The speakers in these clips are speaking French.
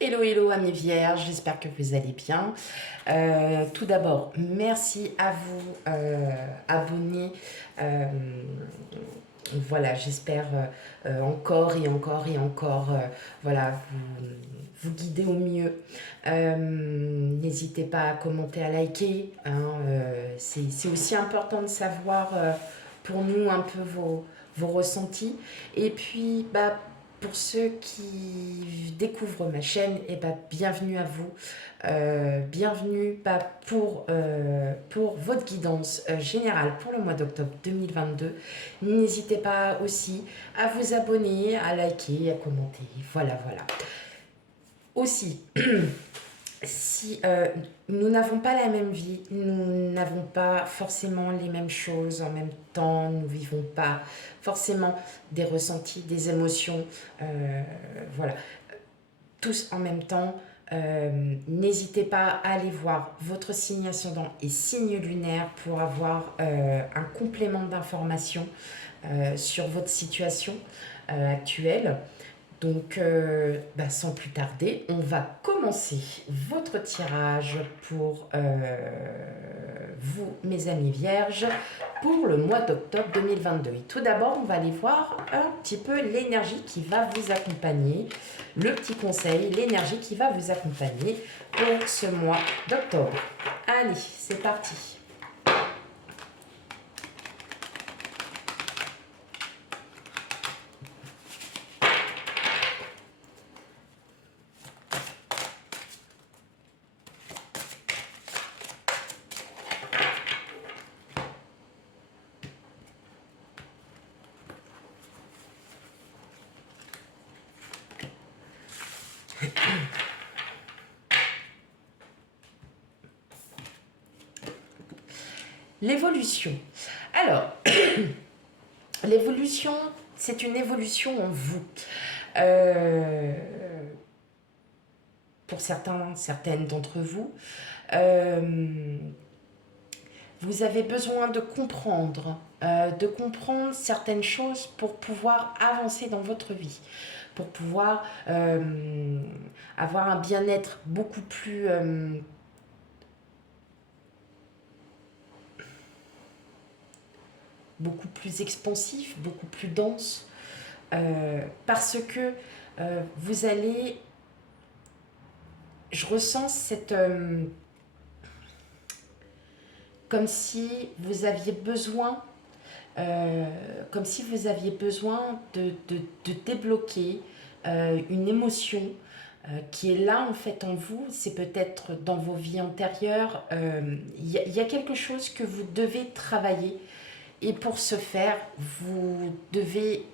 Hello, hello, amis vierges, j'espère que vous allez bien. Tout d'abord, merci à vous, abonnés. Euh, voilà, j'espère encore et encore et encore, voilà, vous guider au mieux. N'hésitez pas à commenter, à liker, hein, c'est aussi important de savoir pour nous un peu vos ressentis. Et puis, bah, pour ceux qui découvrent ma chaîne, et bah, bienvenue à vous. Bienvenue bah, pour votre guidance générale pour le mois d'octobre 2022. N'hésitez pas aussi à vous abonner, à liker, à commenter. Voilà, voilà. Aussi, si nous n'avons pas la même vie, nous n'avons pas forcément les mêmes choses en même temps, nous vivons pas forcément des ressentis, des émotions, voilà, tous en même temps. N'hésitez pas à aller voir votre signe ascendant et signe lunaire pour avoir un complément d'information sur votre situation actuelle. Donc, bah, sans plus tarder, on va commencer votre tirage pour vous, mes amis vierges, pour le mois d'octobre 2022. Et tout d'abord, on va aller voir un petit peu l'énergie qui va vous accompagner, le petit conseil, l'énergie qui va vous accompagner pour ce mois d'octobre. Allez, c'est parti. L'évolution. Alors, l'évolution, c'est une évolution en vous. Euh, pour certains, certaines d'entre vous, euh, vous avez besoin de comprendre certaines choses pour pouvoir avancer dans votre vie, pour pouvoir avoir un bien-être beaucoup plus expansif, beaucoup plus dense, parce que vous allez, je ressens cette comme si vous aviez besoin comme si vous aviez besoin de débloquer une émotion qui est là en fait en vous, c'est peut-être dans vos vies antérieures, y a quelque chose que vous devez travailler et pour ce faire, vous devez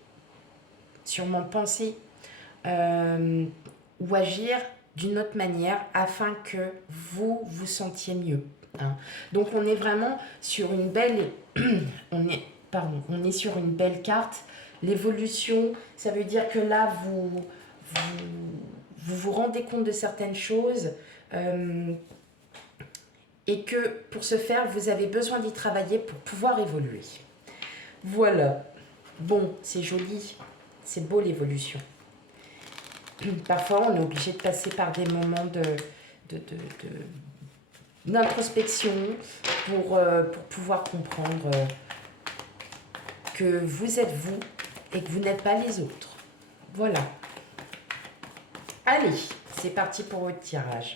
sûrement penser ou agir d'une autre manière afin que vous vous sentiez mieux. Hein. Donc on est vraiment sur une belle, on est sur une belle carte. L'évolution, ça veut dire que là vous rendez compte de certaines choses et que pour ce faire, vous avez besoin d'y travailler pour pouvoir évoluer. Voilà. Bon, c'est joli, c'est beau l'évolution. Parfois, on est obligé de passer par des moments d'introspection pour pouvoir comprendre que vous êtes vous et que vous n'êtes pas les autres. Voilà. Allez, c'est parti pour votre tirage.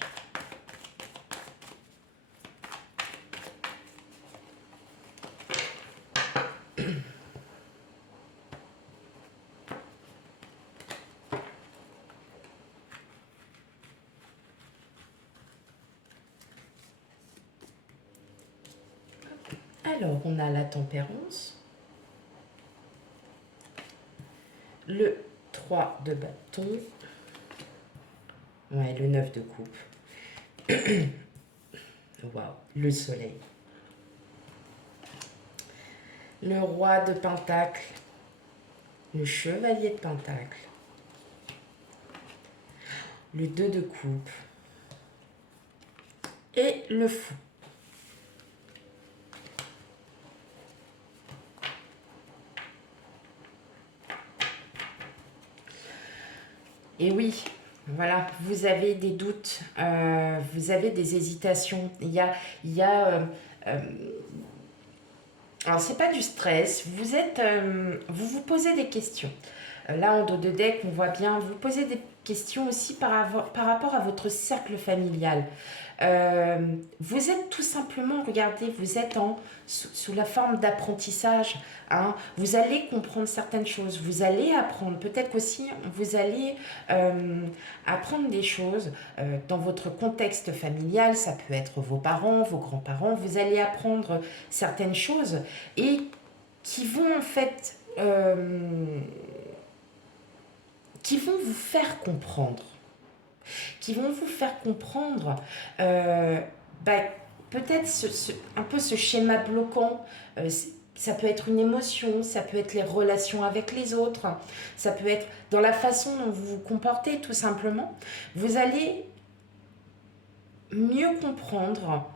Alors, on a la tempérance, le 3 de bâton, ouais, le 9 de coupe, waouh, le soleil, le roi de pentacle, le chevalier de pentacle, le 2 de coupe et le fou. Et oui, Voilà, vous avez des doutes, vous avez des hésitations. Il y a euh, alors c'est pas du stress, vous vous posez des questions. Là, en dos de deck, on voit bien, vous posez des questions aussi par rapport à votre cercle familial. Euh, vous êtes tout simplement, regardez, vous êtes sous la forme d'apprentissage. Hein. Vous allez comprendre certaines choses, vous allez apprendre, peut-être qu'aussi vous allez apprendre des choses dans votre contexte familial, ça peut être vos parents, vos grands-parents, vous allez apprendre certaines choses et qui vont en fait, qui vont vous faire comprendre qui vont vous faire comprendre euh, bah, peut-être un peu ce schéma bloquant. Ça peut être une émotion, ça peut être les relations avec les autres, ça peut être dans la façon dont vous vous comportez tout simplement. Vous allez mieux comprendre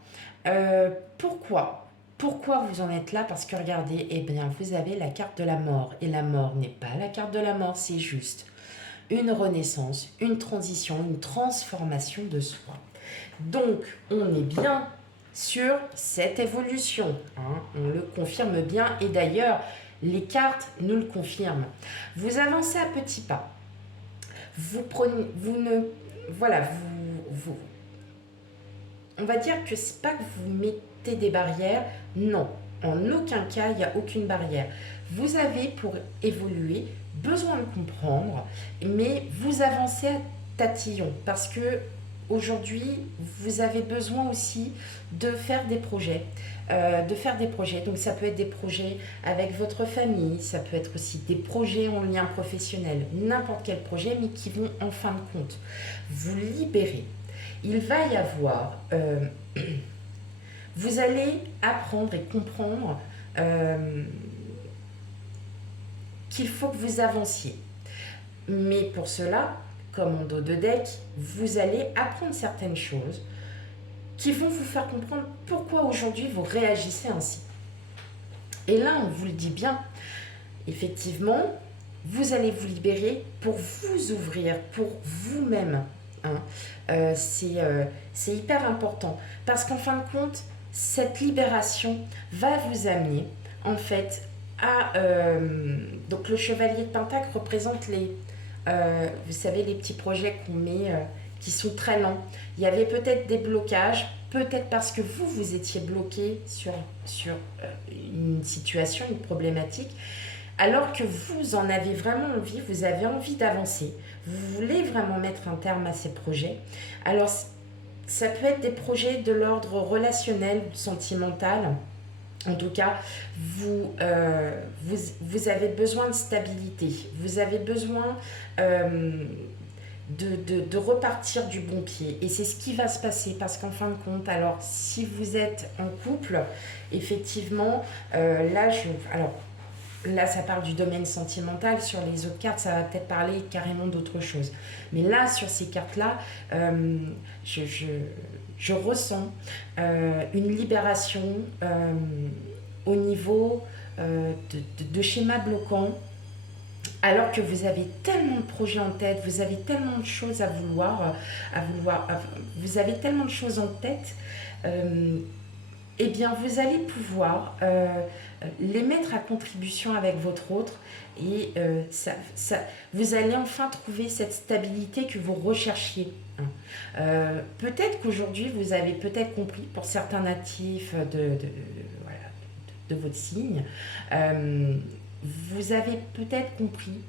pourquoi. Pourquoi vous en êtes là? Parce que regardez, eh bien, vous avez la carte de la mort. Et la mort n'est pas la carte de la mort, c'est juste une renaissance, une transition, une transformation de soi. Donc, on est bien sur cette évolution, hein, on le confirme bien, et d'ailleurs, les cartes nous le confirment. Vous avancez à petits pas. Vous prenez, vous ne, voilà, on va dire que c'est pas que vous mettez des barrières, non, en aucun cas, il n'y a aucune barrière. Vous avez pour évoluer besoin de comprendre, mais vous avancez à tatillon parce que aujourd'hui, vous avez besoin aussi de faire des projets. Donc ça peut être des projets avec votre famille, ça peut être aussi des projets en lien professionnel, n'importe quel projet, mais qui vont en fin de compte vous libérer. Il va y avoir, vous allez apprendre et comprendre euh, qu'il faut que vous avanciez. Mais pour cela, comme en dos de deck, vous allez apprendre certaines choses qui vont vous faire comprendre pourquoi aujourd'hui vous réagissez ainsi. Et là, on vous le dit bien, effectivement, vous allez vous libérer pour vous ouvrir, pour vous-même. Hein. C'est hyper important parce qu'en fin de compte, cette libération va vous amener en fait donc le chevalier de Pentacle représente vous savez, les petits projets qu'on met qui sont très lents. Il y avait peut-être des blocages, peut-être parce que vous étiez bloqué sur une situation, une problématique, alors que vous en avez vraiment envie, vous avez envie d'avancer, vous voulez vraiment mettre un terme à ces projets. Alors, ça peut être des projets de l'ordre relationnel, sentimental. En tout cas, vous avez besoin de stabilité, vous avez besoin de repartir du bon pied. Et c'est ce qui va se passer parce qu'en fin de compte, alors si vous êtes en couple, effectivement, alors, là, ça parle du domaine sentimental. Sur les autres cartes, ça va peut-être parler carrément d'autre chose. Mais là, sur ces cartes-là, je, je, je ressens une libération au niveau de schémas bloquants, alors que vous avez tellement de projets en tête, vous avez tellement de choses vous avez tellement de choses en tête, eh bien vous allez pouvoir les mettre à contribution avec votre autre et vous allez enfin trouver cette stabilité que vous recherchiez. Hein. Peut-être qu'aujourd'hui vous avez peut-être compris pour certains natifs voilà, de votre signe, vous avez peut-être compris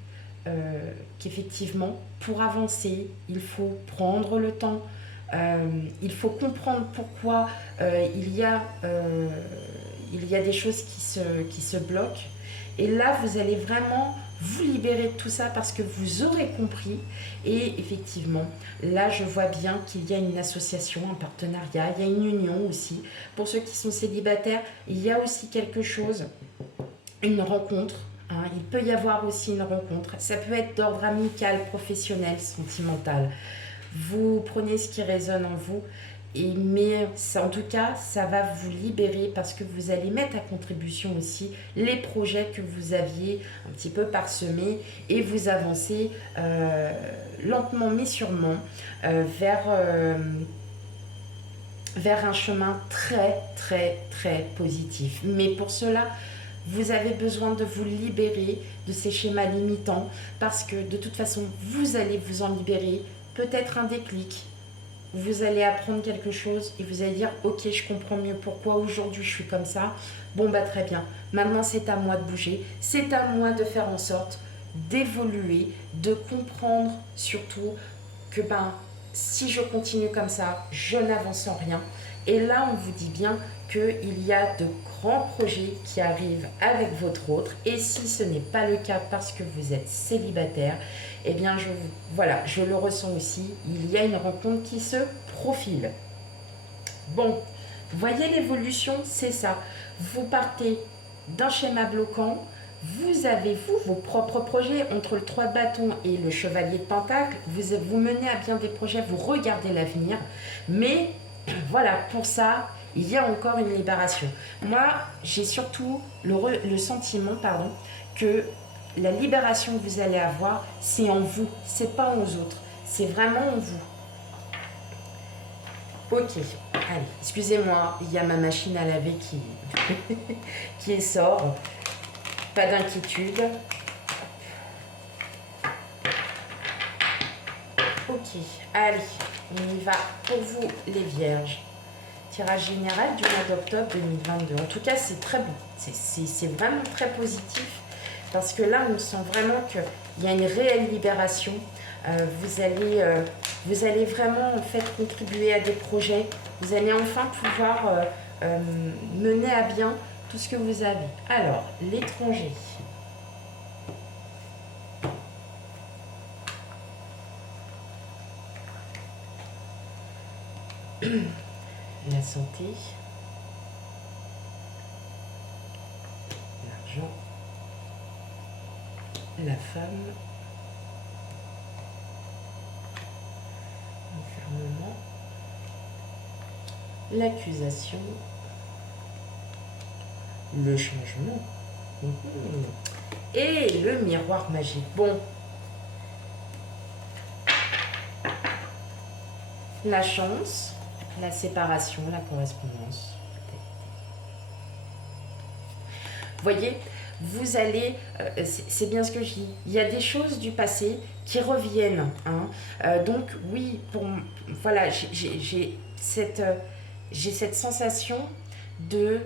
qu'effectivement pour avancer il faut prendre le temps. Il faut comprendre pourquoi il y a des choses qui se bloquent. Et là, vous allez vraiment vous libérer de tout ça parce que vous aurez compris. Et effectivement, là, je vois bien qu'il y a une association, un partenariat, il y a une union aussi. Pour ceux qui sont célibataires, il y a aussi quelque chose, une rencontre. Hein, il peut y avoir aussi une rencontre. Ça peut être d'ordre amical, professionnel, sentimental. Vous prenez ce qui résonne en vous mais ça, en tout cas, ça va vous libérer parce que vous allez mettre à contribution aussi les projets que vous aviez un petit peu parsemés et vous avancez lentement mais sûrement vers un chemin très très très positif. Mais pour cela, vous avez besoin de vous libérer de ces schémas limitants parce que de toute façon, vous allez vous en libérer. Peut-être un déclic, vous allez apprendre quelque chose et vous allez dire ok, je comprends mieux pourquoi aujourd'hui je suis comme ça. Bon bah très bien, maintenant c'est à moi de bouger, c'est à moi de faire en sorte d'évoluer, de comprendre surtout que ben si je continue comme ça, je n'avance en rien. Et là on vous dit bien qu'il y a de grands projets qui arrivent avec votre autre, et si ce n'est pas le cas parce que vous êtes célibataire, eh bien voilà, je le ressens aussi, il y a une rencontre qui se profile. Bon, voyez l'évolution, c'est ça. Vous partez d'un schéma bloquant, vous avez, vous, vos propres projets entre le 3 de bâton et le chevalier de pentacle, vous menez à bien des projets, vous regardez l'avenir, mais voilà, pour ça, il y a encore une libération. Moi, j'ai surtout le sentiment, pardon, que la libération que vous allez avoir, c'est en vous, c'est pas aux autres, c'est vraiment en vous. Ok, allez, excusez-moi, il y a ma machine à laver qui sort. Pas d'inquiétude. Ok, allez, on y va pour vous les vierges. Tirage général du mois d'octobre 2022. En tout cas, c'est très bon. C'est vraiment très positif parce que là, on sent vraiment qu'il y a une réelle libération. Vous allez vraiment en fait contribuer à des projets. Vous allez enfin pouvoir mener à bien tout ce que vous avez. Alors, l'étranger. La santé. L'argent. La femme. L'enfermement. L'accusation. Le changement. Et le miroir magique. Bon. La chance, la séparation, la correspondance. Vous voyez, vous allez, c'est bien ce que je dis, il y a des choses du passé qui reviennent. Hein. Donc oui, voilà, j'ai cette sensation de,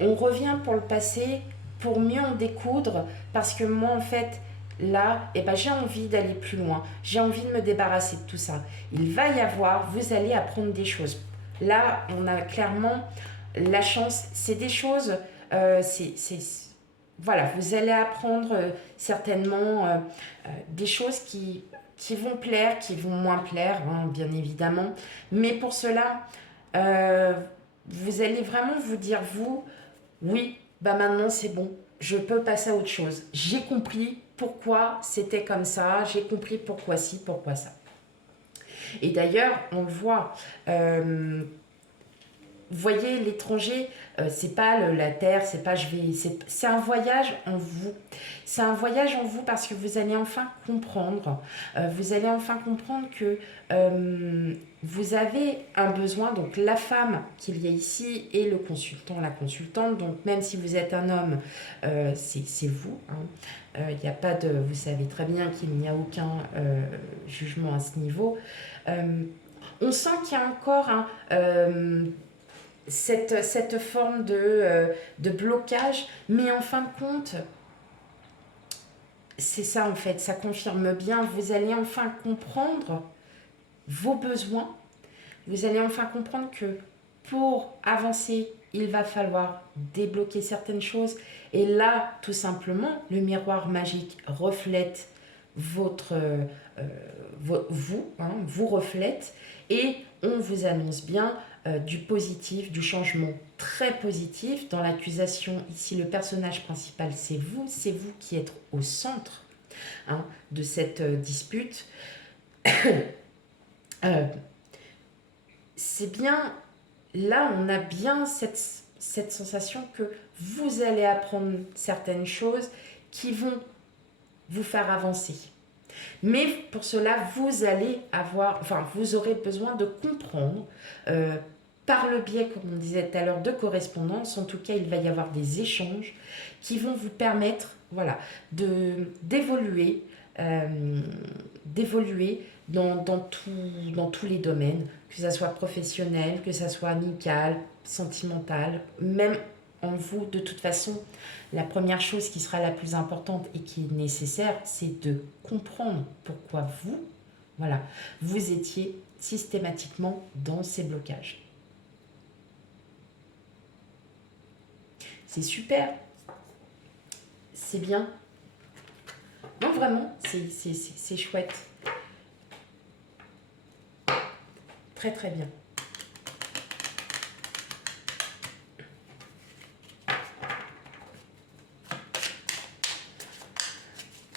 on revient pour le passé pour mieux en découdre, parce que moi en fait, là, eh ben, j'ai envie d'aller plus loin, j'ai envie de me débarrasser de tout ça. Il va y avoir, vous allez apprendre des choses. Là, on a clairement la chance, c'est des choses, voilà, vous allez apprendre certainement des choses qui vont plaire, qui vont moins plaire, hein, bien évidemment. Mais pour cela, euh, vous allez vraiment vous dire, vous, oui, bah maintenant c'est bon, je peux passer à autre chose. J'ai compris pourquoi c'était comme ça, j'ai compris pourquoi ci, pourquoi ça. Et d'ailleurs, on le voit, vous voyez, l'étranger, c'est pas la terre, c'est pas c'est un voyage en vous. C'est un voyage en vous parce que vous allez enfin comprendre. Vous allez enfin comprendre que vous avez un besoin. Donc la femme qu'il y a ici et le consultant, la consultante. Donc même si vous êtes un homme, c'est vous. Il n'y a pas de, vous savez très bien qu'il n'y a aucun jugement à ce niveau. On sent qu'il y a encore un cette forme de blocage, mais en fin de compte, c'est ça en fait, ça confirme bien, vous allez enfin comprendre vos besoins, vous allez enfin comprendre que pour avancer, il va falloir débloquer certaines choses, et là, tout simplement, le miroir magique reflète vous reflète, et on vous annonce bien du positif, du changement très positif. Dans l'accusation, ici, le personnage principal, c'est vous qui êtes au centre de cette dispute. c'est bien, là on a bien cette sensation que vous allez apprendre certaines choses qui vont vous faire avancer. Mais pour cela, vous aurez besoin de comprendre par le biais, comme on disait tout à l'heure, de correspondance. En tout cas, il va y avoir des échanges qui vont vous permettre, voilà, d'évoluer, euh, d'évoluer dans tous les domaines, que ce soit professionnel, que ce soit amical, sentimental, même en vous, de toute façon, la première chose qui sera la plus importante et qui est nécessaire, c'est de comprendre pourquoi voilà, vous étiez systématiquement dans ces blocages. C'est super, c'est bien. Non, vraiment, c'est chouette. Très très bien.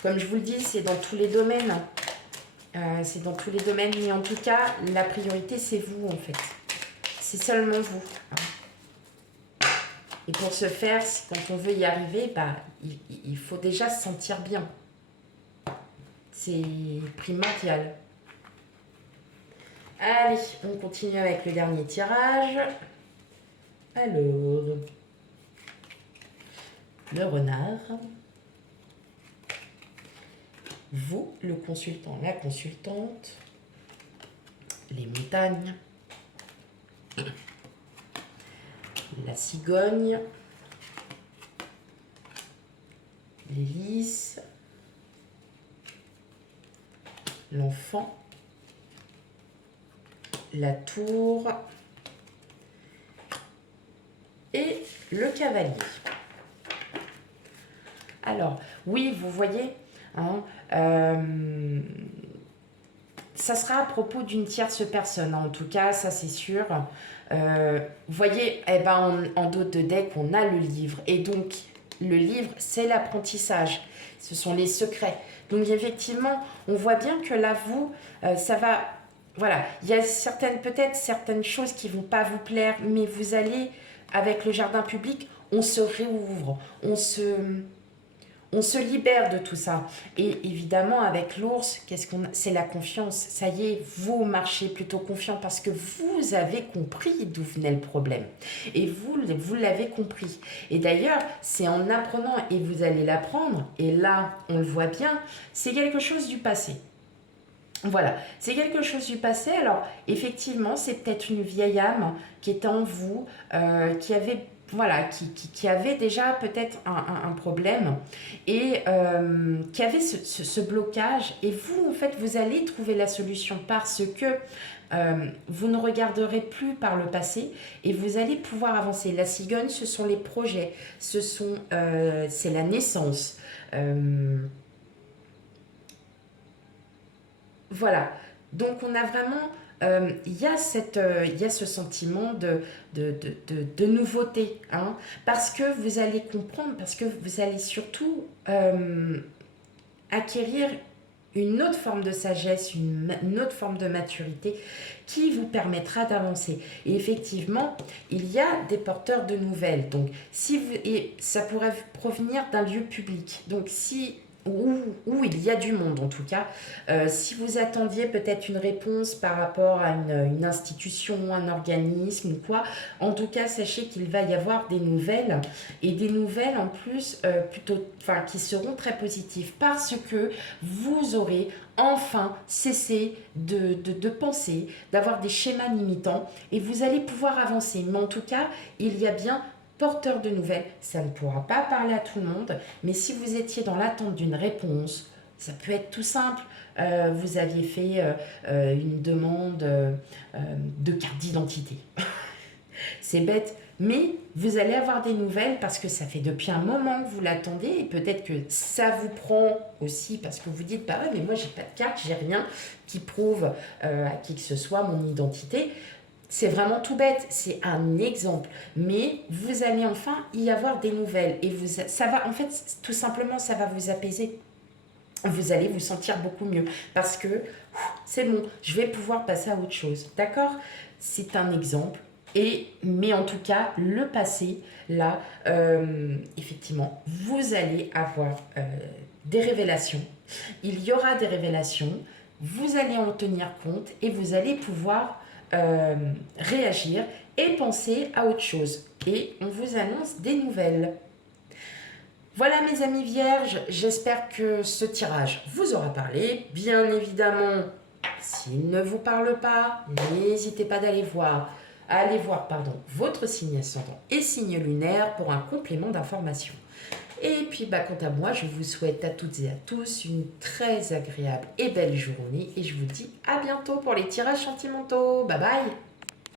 Comme je vous le dis, c'est dans tous les domaines. C'est dans tous les domaines, mais en tout cas, la priorité, c'est vous, en fait. C'est seulement vous. Et pour ce faire, quand on veut y arriver, il faut déjà se sentir bien. C'est primordial. Allez, on continue avec le dernier tirage. Alors, le renard. Vous, le consultant, la consultante. Les montagnes. La cigogne. L'hélice. L'enfant. La tour et le cavalier. Alors, oui, vous voyez, hein, ça sera à propos d'une tierce personne, hein, en tout cas, ça c'est sûr. Vous voyez, eh ben, en dos de deck, on a le livre. Et donc, le livre, c'est l'apprentissage. Ce sont les secrets. Donc, effectivement, on voit bien que là, vous, ça va... Voilà, il y a peut-être certaines choses qui ne vont pas vous plaire, mais vous allez, avec le jardin public, on se réouvre, on se libère de tout ça. Et évidemment, avec l'ours, c'est la confiance. Ça y est, vous marchez plutôt confiant parce que vous avez compris d'où venait le problème. Et vous l'avez compris. Et d'ailleurs, c'est en apprenant, et vous allez l'apprendre, et là, on le voit bien, c'est quelque chose du passé. Voilà, c'est quelque chose du passé. Alors, effectivement, c'est peut-être une vieille âme qui était en vous, qui avait, voilà, qui avait déjà peut-être un problème et qui avait ce blocage. Et vous, en fait, vous allez trouver la solution parce que vous ne regarderez plus par le passé et vous allez pouvoir avancer. La cigogne, ce sont les projets, c'est la naissance. Voilà, donc on a vraiment, il y a ce sentiment de nouveauté, hein, parce que vous allez comprendre, parce que vous allez surtout acquérir une autre forme de sagesse, une autre forme de maturité qui vous permettra d'avancer. Et effectivement, il y a des porteurs de nouvelles. Donc, et ça pourrait provenir d'un lieu public. Donc, où il y a du monde en tout cas. Si vous attendiez peut-être une réponse par rapport à une institution, un organisme ou quoi, en tout cas sachez qu'il va y avoir des nouvelles et des nouvelles en plus qui seront très positives parce que vous aurez enfin cessé de penser, d'avoir des schémas limitants et vous allez pouvoir avancer. Mais en tout cas, il y a bien porteur de nouvelles, ça ne pourra pas parler à tout le monde, mais si vous étiez dans l'attente d'une réponse, ça peut être tout simple. Vous aviez fait une demande de carte d'identité. C'est bête, mais vous allez avoir des nouvelles parce que ça fait depuis un moment que vous l'attendez et peut-être que ça vous prend aussi parce que vous dites, bah ouais, mais moi j'ai pas de carte, j'ai rien qui prouve à qui que ce soit mon identité. C'est vraiment tout bête, c'est un exemple. Mais vous allez enfin y avoir des nouvelles. Et ça va, en fait, tout simplement, ça va vous apaiser. vous allez vous sentir beaucoup mieux parce que c'est bon, je vais pouvoir passer à autre chose. D'accord? C'est un exemple. Mais en tout cas, le passé, là, effectivement, vous allez avoir des révélations. Il y aura des révélations. Vous allez en tenir compte et vous allez pouvoir réagir et penser à autre chose. Et on vous annonce des nouvelles. Voilà mes amis vierges, j'espère que ce tirage vous aura parlé. Bien évidemment, s'il ne vous parle pas, n'hésitez pas à aller voir votre signe ascendant et signe lunaire pour un complément d'information. Et puis quant à moi, je vous souhaite à toutes et à tous une très agréable et belle journée et je vous dis à bientôt pour les tirages sentimentaux. Bye bye.